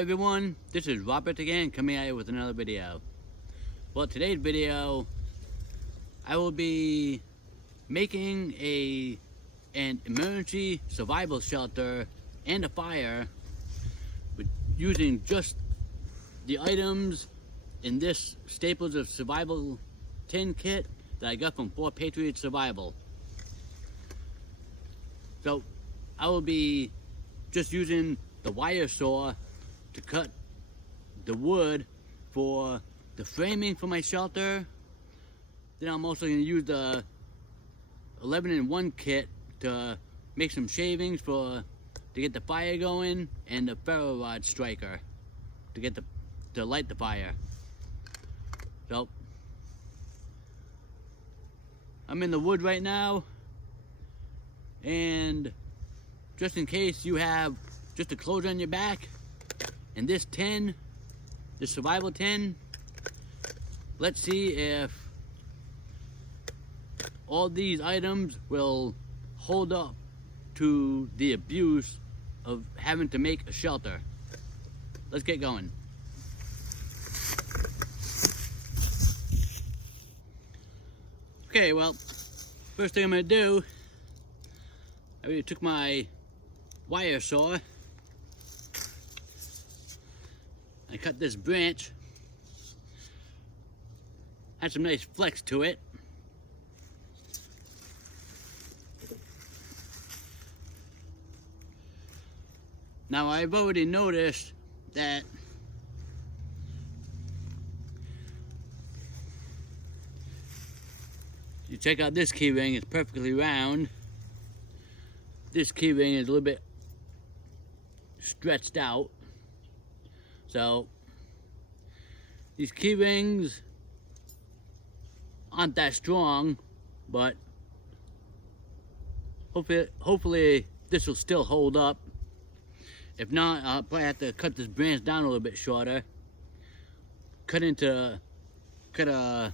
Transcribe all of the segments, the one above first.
everyone, this is Robert again, coming at you with another video. Well, today's video, I will be making an emergency survival shelter and a fire with using just the items in this Staples of Survival tin kit that I got from 4PATRIOTS Survival. So I will be just using the wire saw to cut the wood for the framing for my shelter. Then I'm also going to use the 11-in-1 kit to make some shavings to get the fire going, and the ferro rod striker to light the fire. So I'm in the wood right now, and just in case you have just a clothes on your back and this tin, this survival tin, let's see if all these items will hold up to the abuse of having to make a shelter. Let's get going. Okay, well, first thing I'm gonna do, I already took my wire saw. I cut this branch. Had some nice flex to it. Now I've already noticed that you check out this key ring, it's perfectly round. This key ring is a little bit stretched out. So these key rings aren't that strong, but hopefully this will still hold up. If not, I'll probably have to cut this branch down a little bit shorter. Cut into the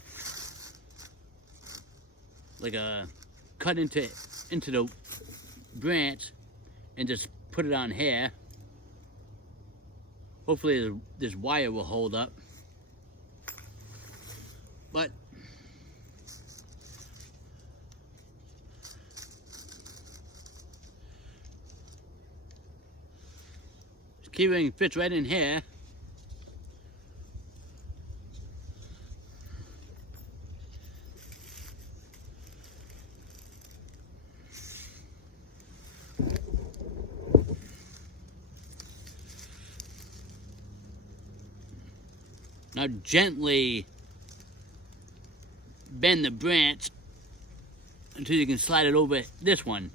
branch and just put it on here. Hopefully this wire will hold up. But this key ring fits right in here. Now gently bend the branch until you can slide it over this one.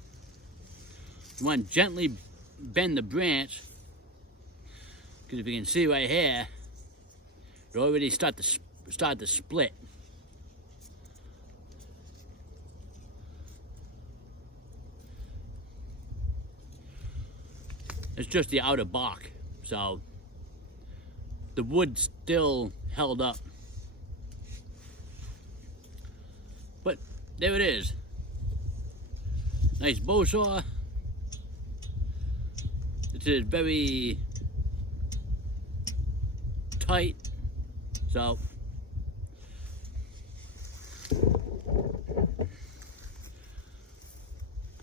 You want to gently bend the branch, because if you can see right here, it already start to split. It's just the outer bark, so the wood still held up. But there it is. Nice bow saw. It is very tight. So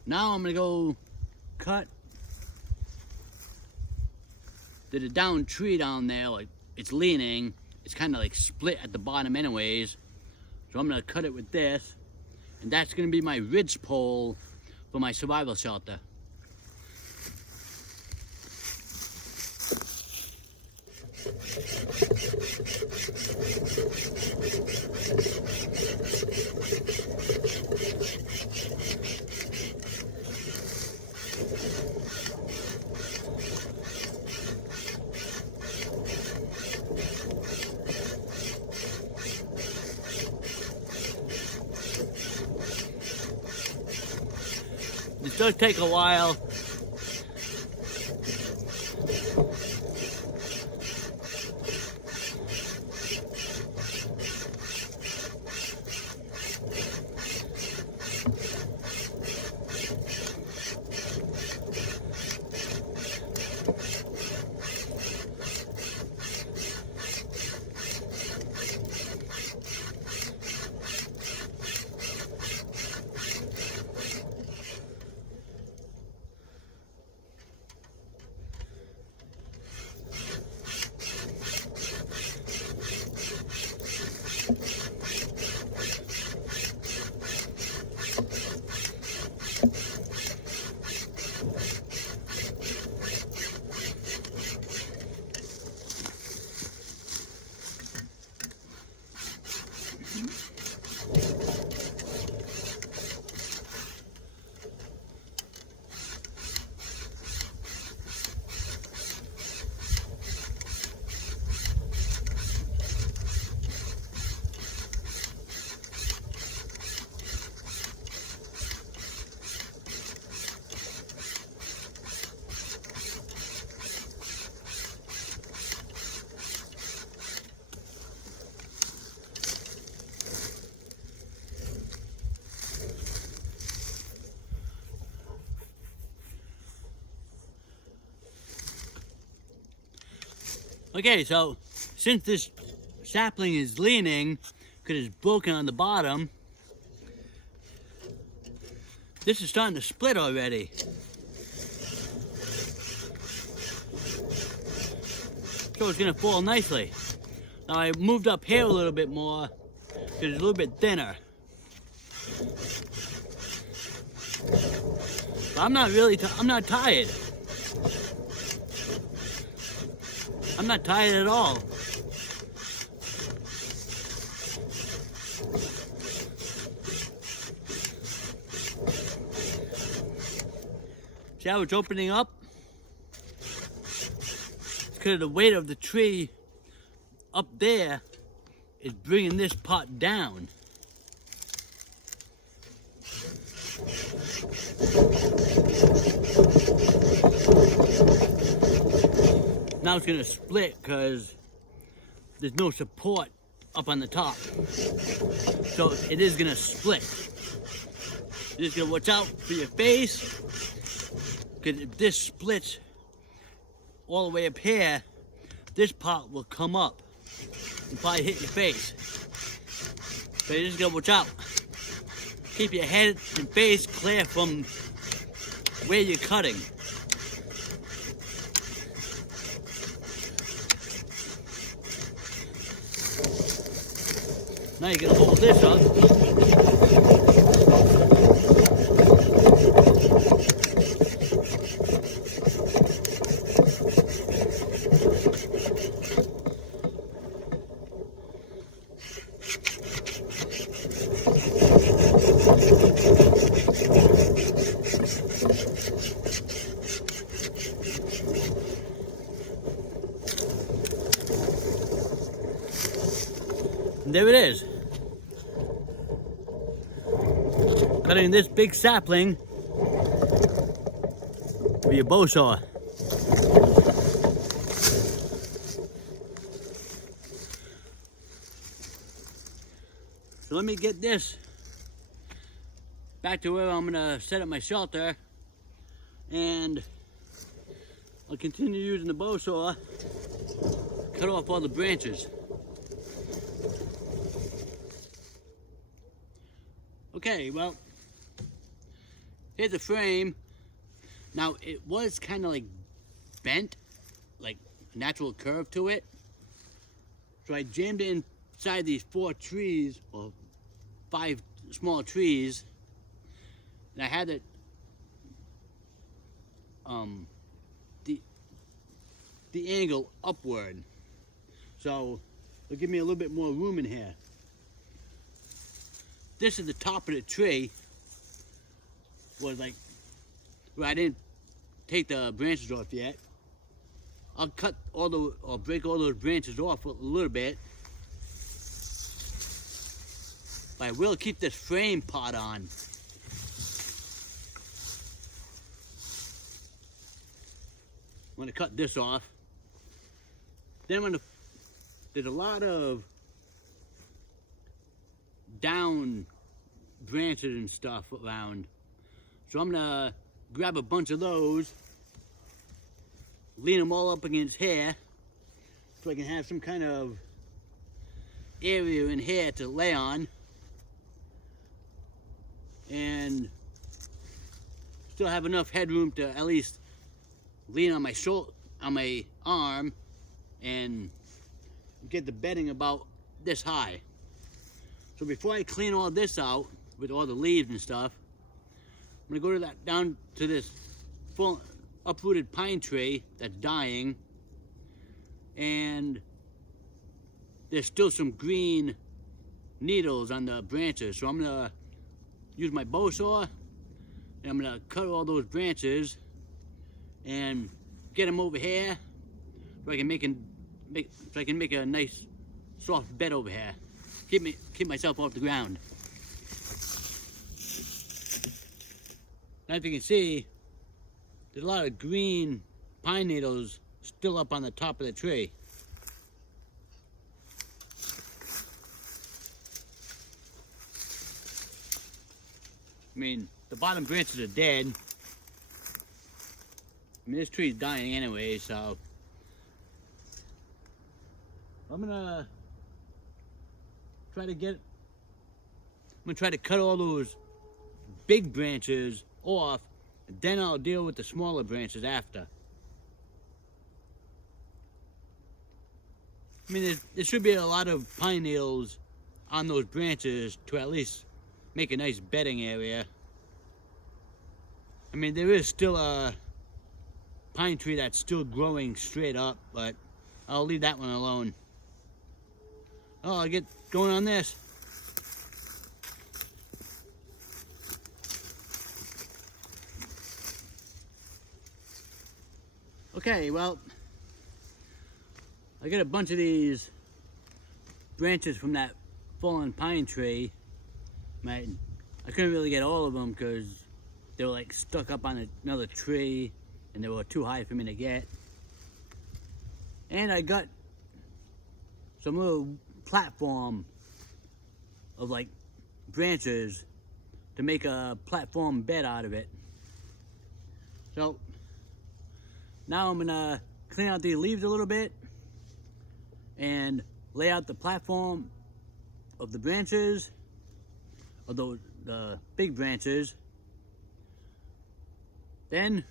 now I'm gonna go cut. There's a down tree down there, like it's leaning. It's kind of like split at the bottom anyways. So I'm gonna cut it with this, and that's gonna be my ridge pole for my survival shelter. It does take a while. Okay, so since this sapling is leaning, because it's broken on the bottom, this is starting to split already. So it's gonna fall nicely. Now I moved up here a little bit more, because it's a little bit thinner. But I'm not tired. I'm not tired at all. See how it's opening up? It's because the weight of the tree up there is bringing this part down. Now it's gonna split because there's no support up on the top. So it is gonna split. You're just gonna watch out for your face, because if this splits all the way up here, this part will come up and probably hit your face. So you just gotta watch out. Keep your head and face clear from where you're cutting. Now you're gonna hold this up. And there it is. Cutting this big sapling with your bow saw. So let me get this back to where I'm gonna set up my shelter, and I'll continue using the bow saw, cut off all the branches. Okay, well, here's the frame. Now, it was kind of like bent, like a natural curve to it. So I jammed it inside these 4 trees, or 5 small trees, and I had it, the angle upward. So it'll give me a little bit more room in here. This is the top of the tree, was like, where I didn't take the branches off yet. I'll cut all the, or break all those branches off a little bit. But I will keep this frame part on. I'm gonna cut this off. Then I'm gonna, there's a lot of down branches and stuff around. So I'm gonna grab a bunch of those, lean them all up against here, so I can have some kind of area in here to lay on, and still have enough headroom to at least lean on my shoulder, on my arm, and get the bedding about this high. So before I clean all this out with all the leaves and stuff, I'm gonna go to that, down to this full uprooted pine tree that's dying, and there's still some green needles on the branches. So I'm gonna use my bow saw, and I'm gonna cut all those branches and get them over here, so I can make a nice soft bed over here. Keep myself off the ground. Now, if you can see, there's a lot of green pine needles still up on the top of the tree. I mean, the bottom branches are dead. I mean, this tree's dying anyway, so I'm gonna try to cut all those big branches off, and then I'll deal with the smaller branches after. I mean, there should be a lot of pine needles on those branches to at least make a nice bedding area. I mean, there is still a pine tree that's still growing straight up, but I'll leave that one alone. Oh, I'll get going on this. Okay, well, I got a bunch of these branches from that fallen pine tree. I couldn't really get all of them because they were like stuck up on another tree and they were too high for me to get. And I got some little platform of like branches to make a platform bed out of it. So now I'm gonna clean out these leaves a little bit and lay out the platform of the branches, of the big branches. Then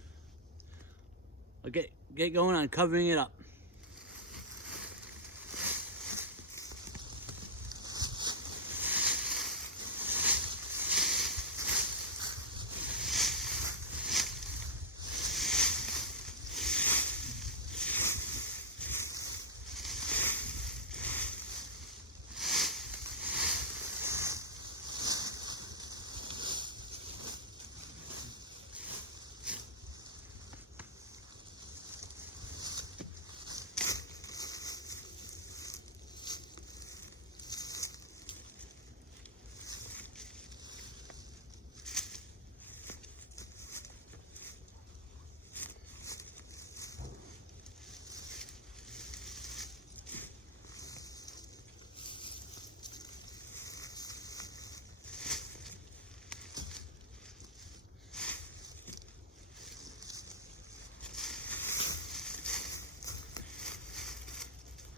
I'll get going on covering it up.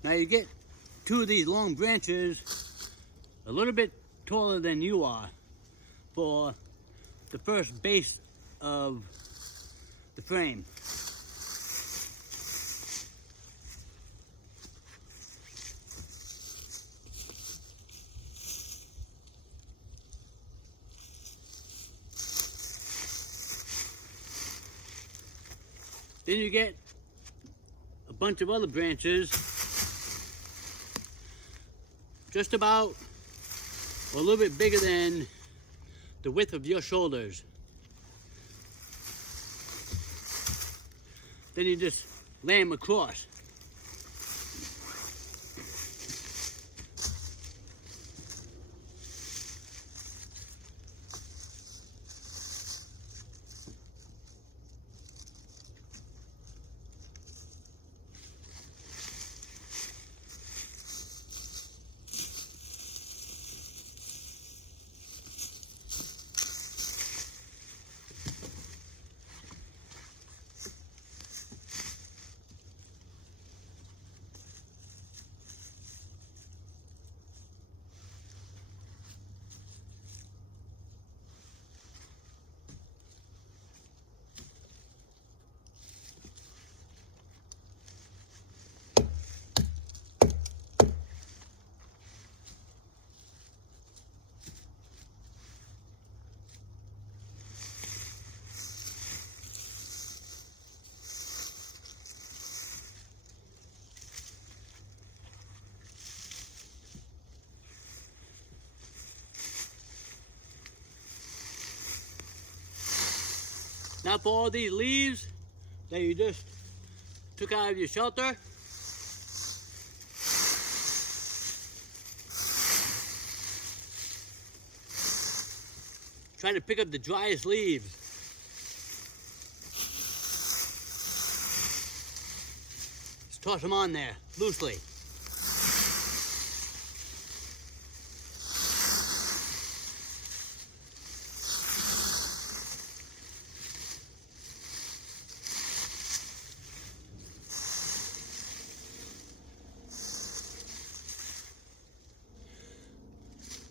Now you get two of these long branches a little bit taller than you are for the first base of the frame. Then you get a bunch of other branches just about or a little bit bigger than the width of your shoulders. Then you just lay them across. Now for all these leaves that you just took out of your shelter, try to pick up the driest leaves. Just toss them on there loosely.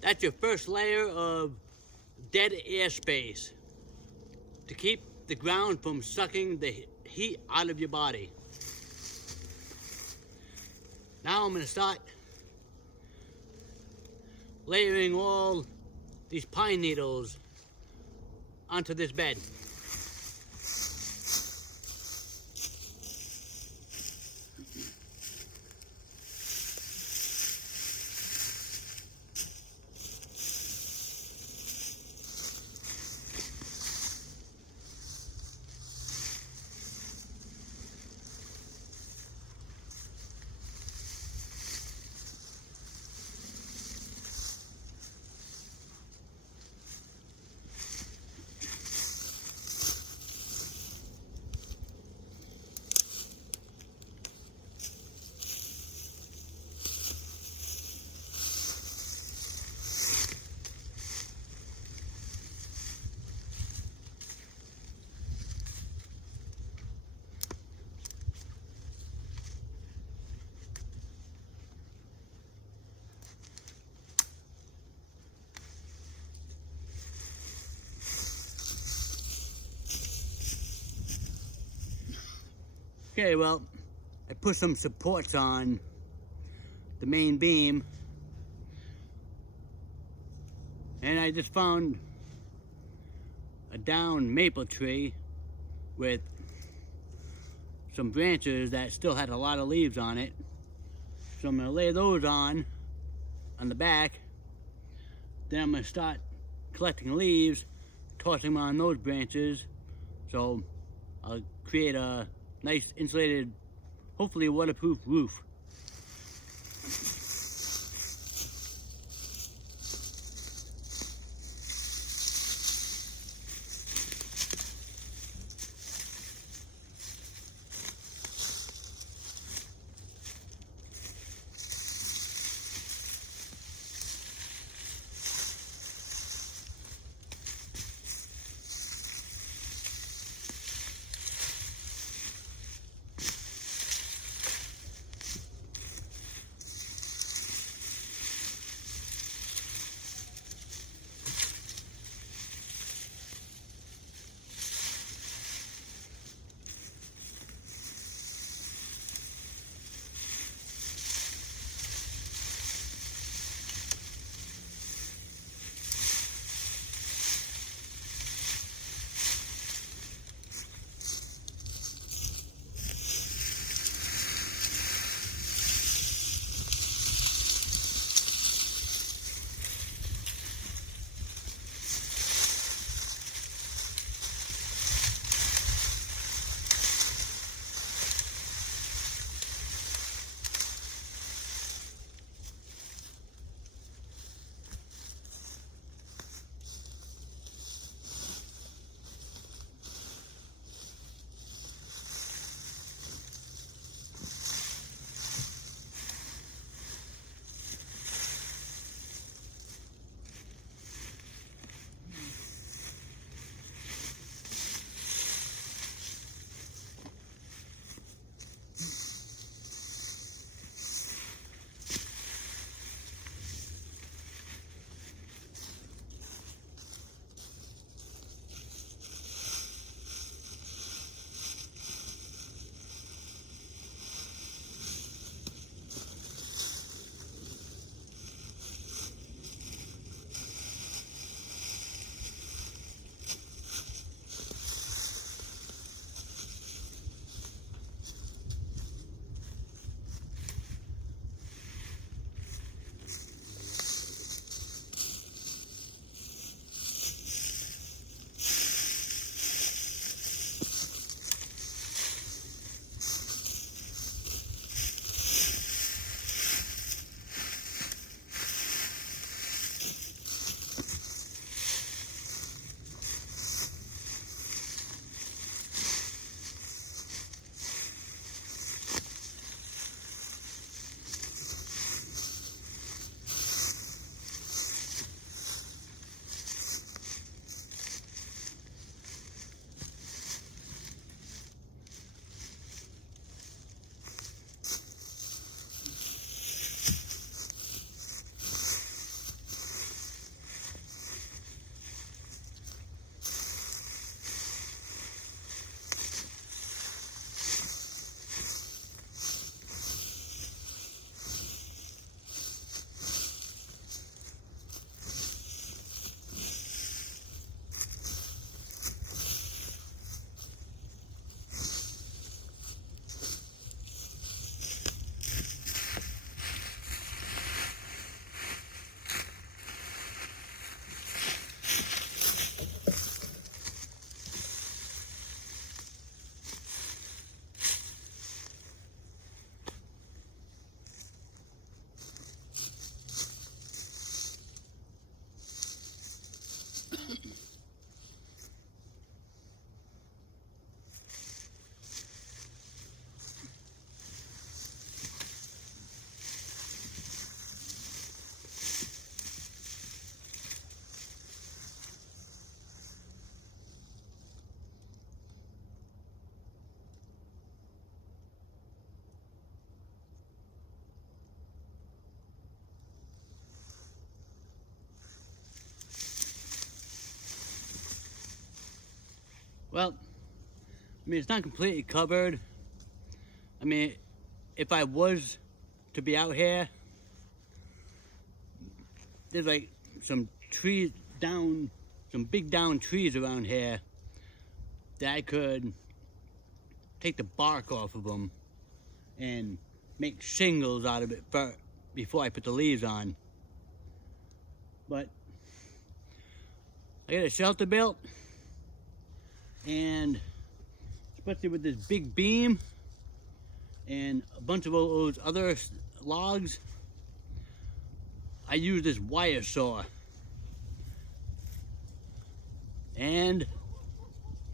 That's your first layer of dead airspace to keep the ground from sucking the heat out of your body. Now I'm going to start layering all these pine needles onto this bed. Okay, well, I put some supports on the main beam, and I just found a downed maple tree with some branches that still had a lot of leaves on it. So I'm going to lay those on the back. Then I'm going to start collecting leaves, tossing them on those branches. So I'll create a nice insulated, hopefully waterproof roof. Well, I mean, it's not completely covered. I mean, if I was to be out here, there's like some trees down, some big down trees around here that I could take the bark off of them and make shingles out of it before I put the leaves on. But I got a shelter built, and especially with this big beam and a bunch of those other logs, I use this wire saw, and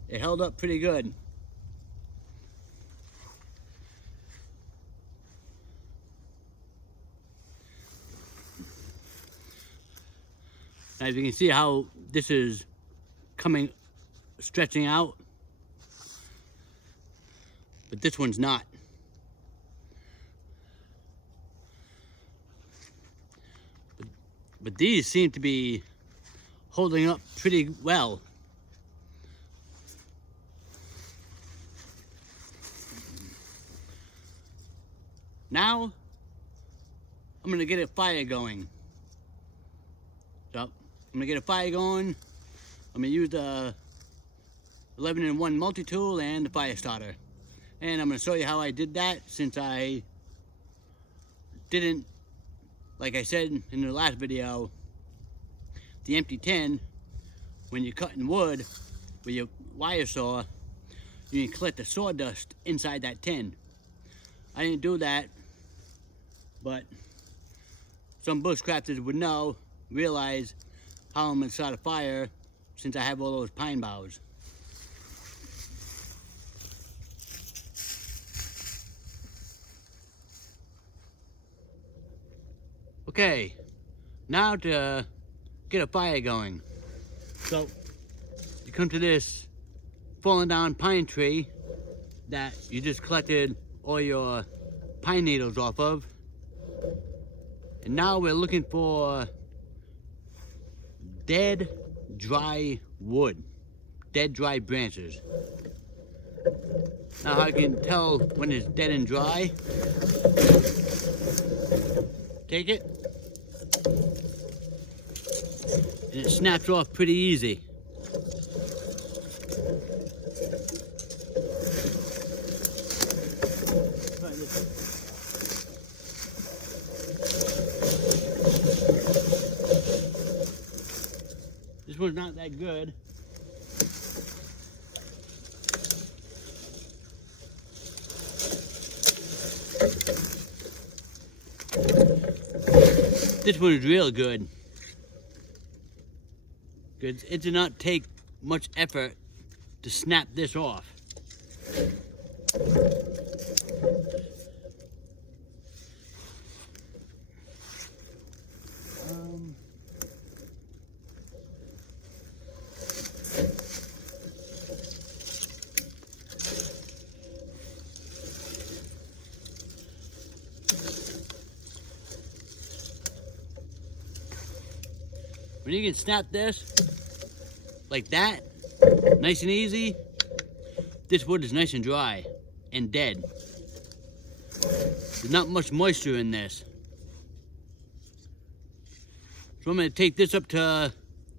it held up pretty good. As you can see how this is stretching out, but this one's not. But these seem to be holding up pretty well. Now, I'm gonna get a fire going. So, I'm gonna get a fire going. I'm gonna use the 11-in-1 multi-tool and the fire starter. And I'm gonna show you how I did that, since I didn't, like I said in the last video, the empty tin, when you're cutting wood with your wire saw, you can collect the sawdust inside that tin. I didn't do that, but some bushcrafters would realize how I'm gonna start a fire, since I have all those pine boughs. Okay, now to get a fire going. So, you come to this fallen down pine tree that you just collected all your pine needles off of. And now we're looking for dead, dry wood, dead, dry branches. Now, how you can tell when it's dead and dry, take it, and it snaps off pretty easy. This one's not that good. This one is real good. Because it did not take much effort to snap this off. When you can snap this like that, nice and easy, this wood is nice and dry and dead. There's not much moisture in this. So I'm going to take this up to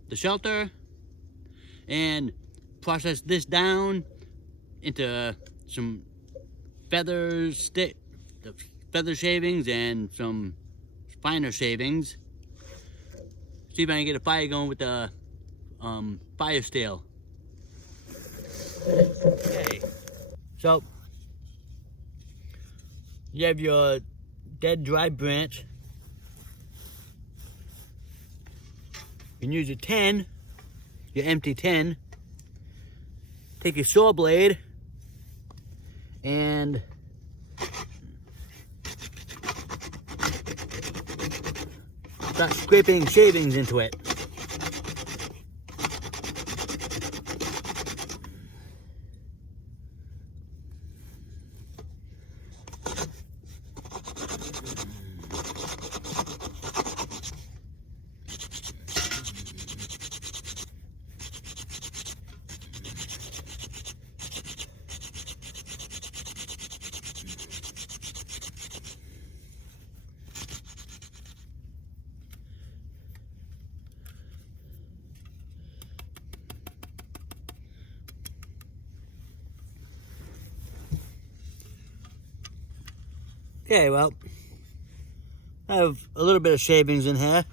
the shelter and process this down into some feather shavings and some finer shavings. See if I can get a fire going with the fire steel. Okay. So, you have your dead dry branch. You can use your tin, your empty tin. Take your saw blade and start scraping shavings into it. Okay, well, I have a little bit of shavings in here.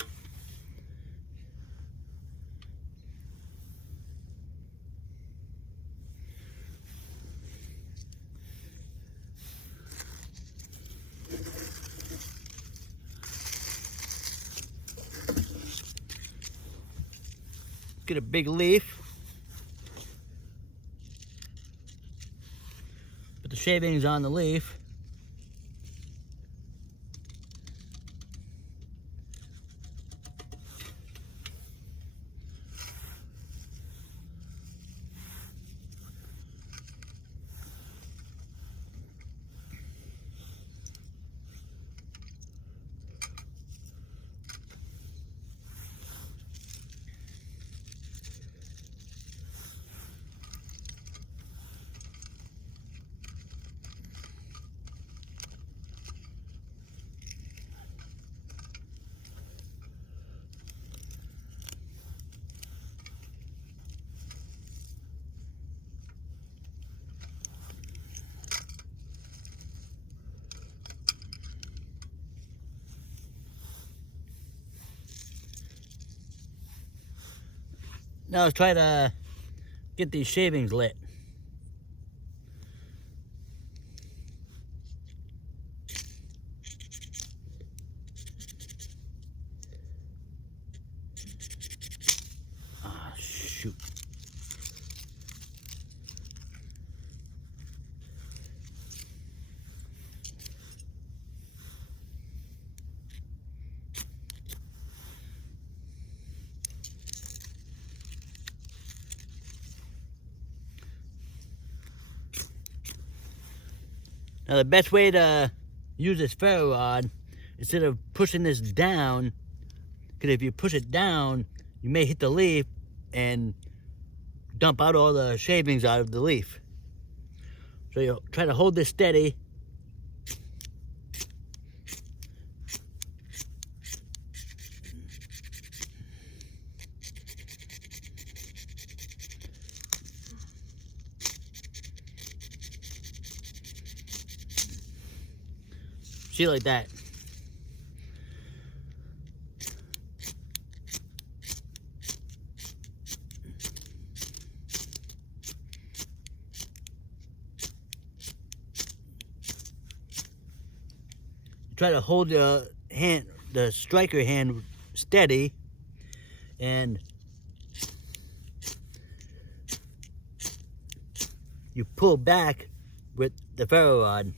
Get a big leaf. Put the shavings on the leaf. Now let's try to get these shavings lit. Ah, shoot. Now the best way to use this ferro rod, instead of pushing this down, because if you push it down, you may hit the leaf and dump out all the shavings out of the leaf. So you try to hold this steady. See, like that. Try to hold the hand, the striker hand, steady, and you pull back with the ferro rod.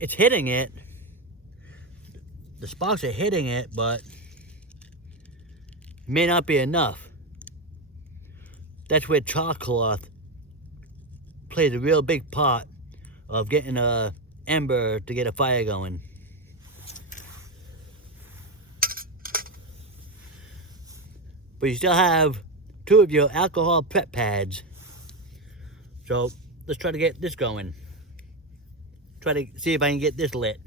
It's hitting it. The sparks are hitting it, but it may not be enough. That's where chalk cloth plays a real big part of getting a ember to get a fire going. But you still have 2 of your alcohol prep pads. So let's try to get this going. Try to see if I can get this lit.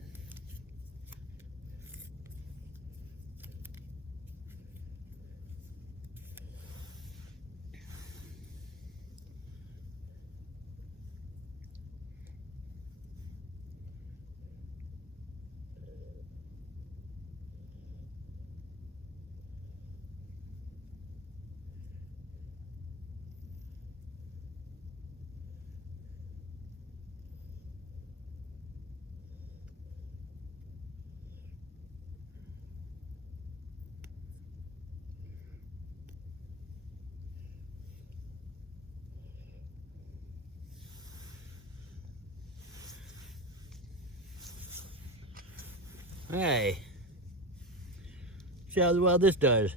Hey, see how well this does.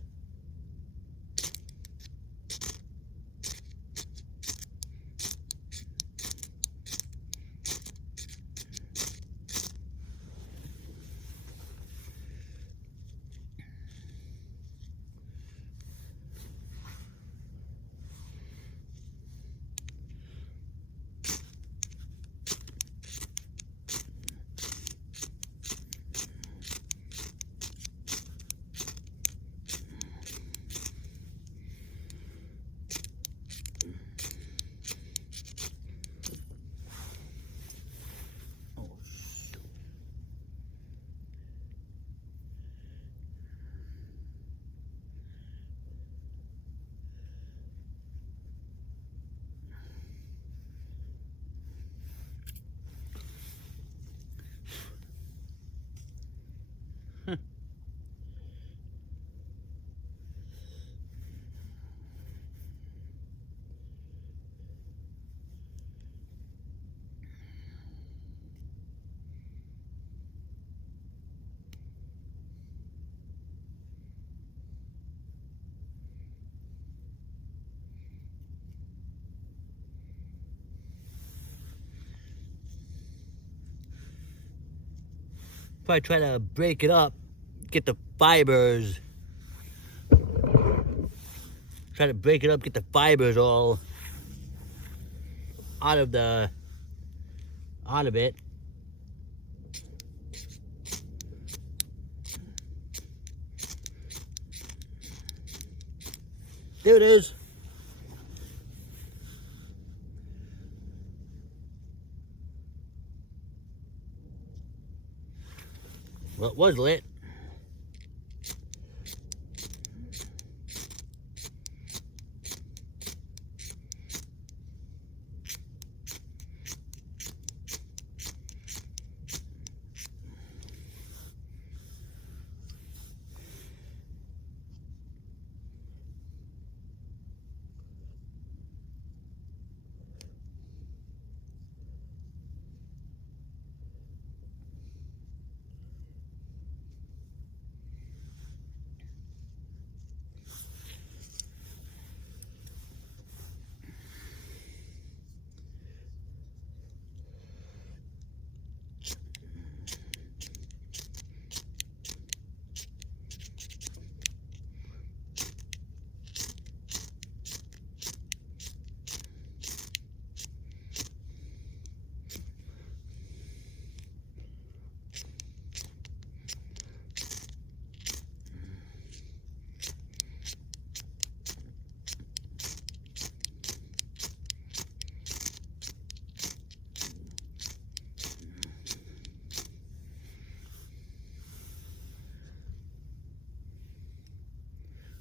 Probably try to break it up, get the fibers. Try to break it up, get the fibers all out of it. There it is. Well, it was lit.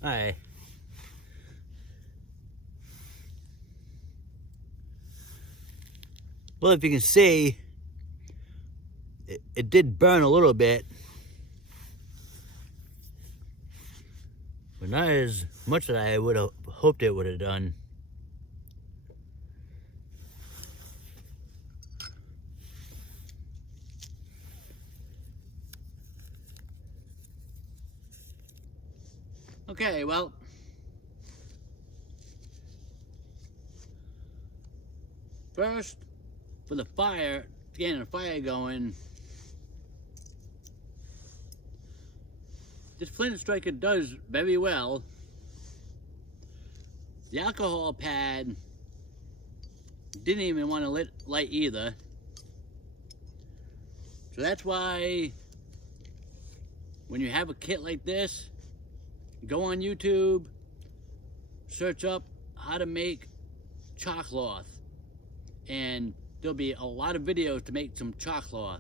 All right. Well, if you can see, it did burn a little bit, but not as much as I would have hoped it would have done. Okay, well, first, for the fire, getting the fire going, this flint striker does very well. The alcohol pad didn't even want to light either. So that's why when you have a kit like this, go on YouTube, search up how to make chalk cloth, and there'll be a lot of videos to make some chalk cloth.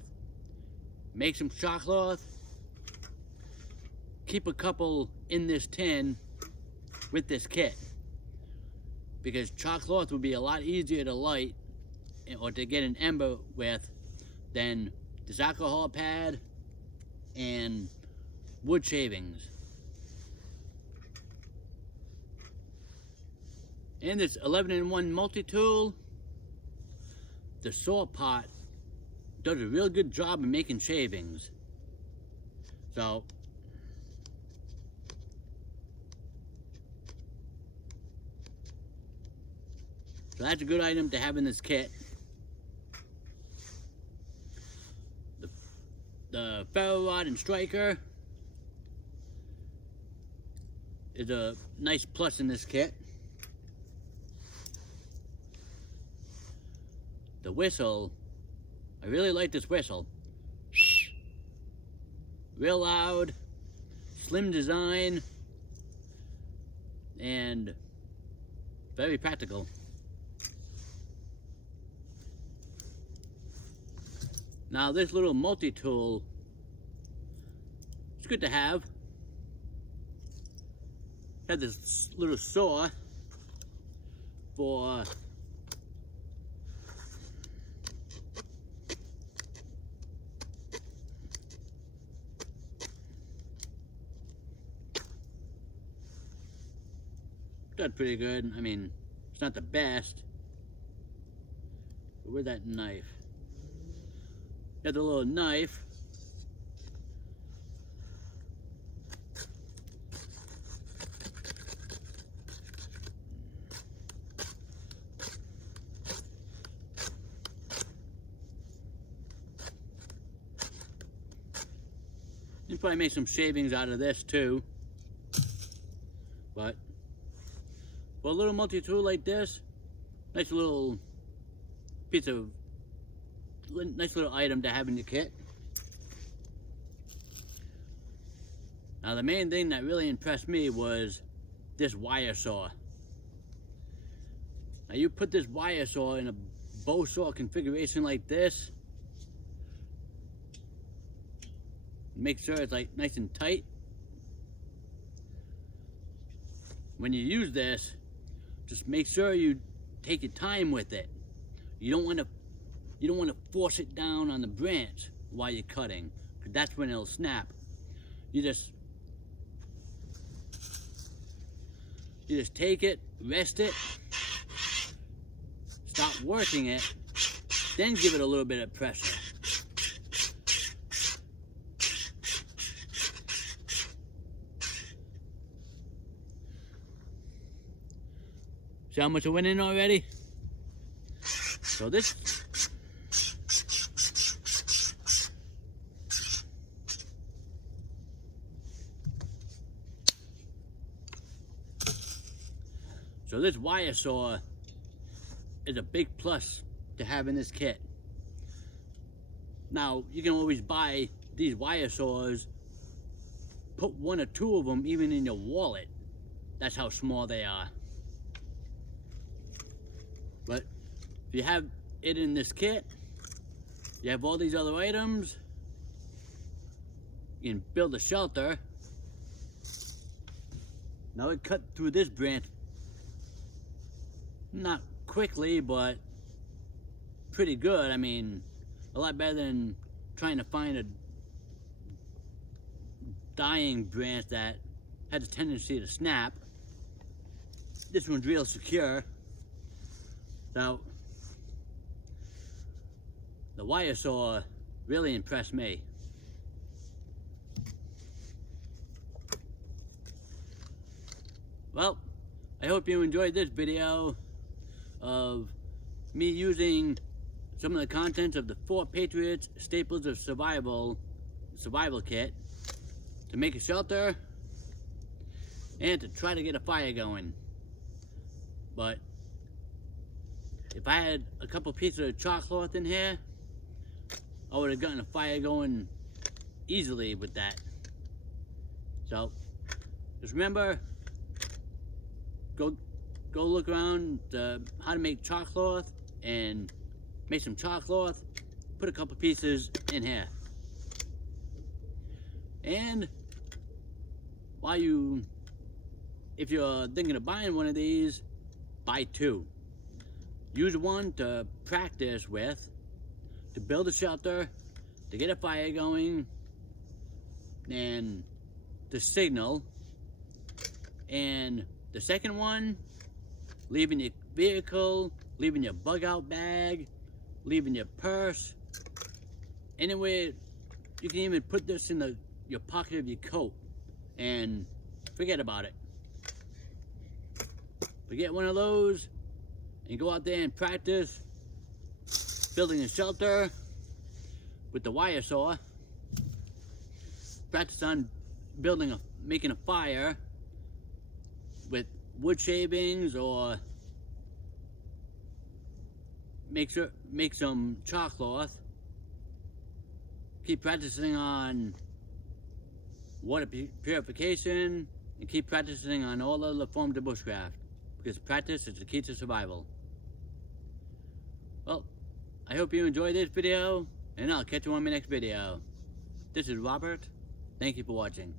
Make some chalk cloth, keep a couple in this tin with this kit, because chalk cloth would be a lot easier to light or to get an ember with than this alcohol pad and wood shavings. And this 11-in-1 multi-tool, the saw pot does a real good job of making shavings. So that's a good item to have in this kit. The ferro rod and striker is a nice plus in this kit. The whistle, I really like this whistle. Real loud, slim design, and very practical. Now this little multi-tool, it's good to have. Had this little saw for that's pretty good. I mean, it's not the best. But where's that knife? Got the little knife. probably make some shavings out of this too. But for a little multi-tool like this, nice little nice little item to have in your kit. Now the main thing that really impressed me was this wire saw. Now you put this wire saw in a bow saw configuration like this, make sure it's like nice and tight. When you use this, just make sure you take your time with it. You don't want to force it down on the branch while you're cutting, because that's when it'll snap. You just take it, rest it, stop working it, then give it a little bit of pressure. See how much it went in already? So this wire saw is a big plus to have in this kit. Now, you can always buy these wire saws, put 1 or 2 of them even in your wallet. That's how small they are. But if you have it in this kit, you have all these other items, you can build a shelter. Now it cut through this branch, not quickly, but pretty good. I mean, a lot better than trying to find a dying branch that has a tendency to snap. This one's real secure. So, the wire saw really impressed me. Well, I hope you enjoyed this video of me using some of the contents of the 4PATRIOTS Staples of Survival kit to make a shelter and to try to get a fire going. But if I had a couple pieces of chalk cloth in here, I would have gotten a fire going easily with that. So, just remember, go look around how to make chalk cloth and make some chalk cloth. Put a couple pieces in here. And if you're thinking of buying one of these, buy 2. Use one to practice with, to build a shelter, to get a fire going, and to signal. And the second one, leaving your vehicle, leaving your bug out bag, leaving your purse. Anyway, you can even put this in your pocket of your coat and forget about it. But get one of those and go out there and practice building a shelter with the wire saw. Practice on making a fire with wood shavings, or make some chalk cloth. Keep practicing on water purification, and keep practicing on all other forms of bushcraft, because practice is the key to survival. Well, I hope you enjoyed this video, and I'll catch you on my next video. This is Robert. Thank you for watching.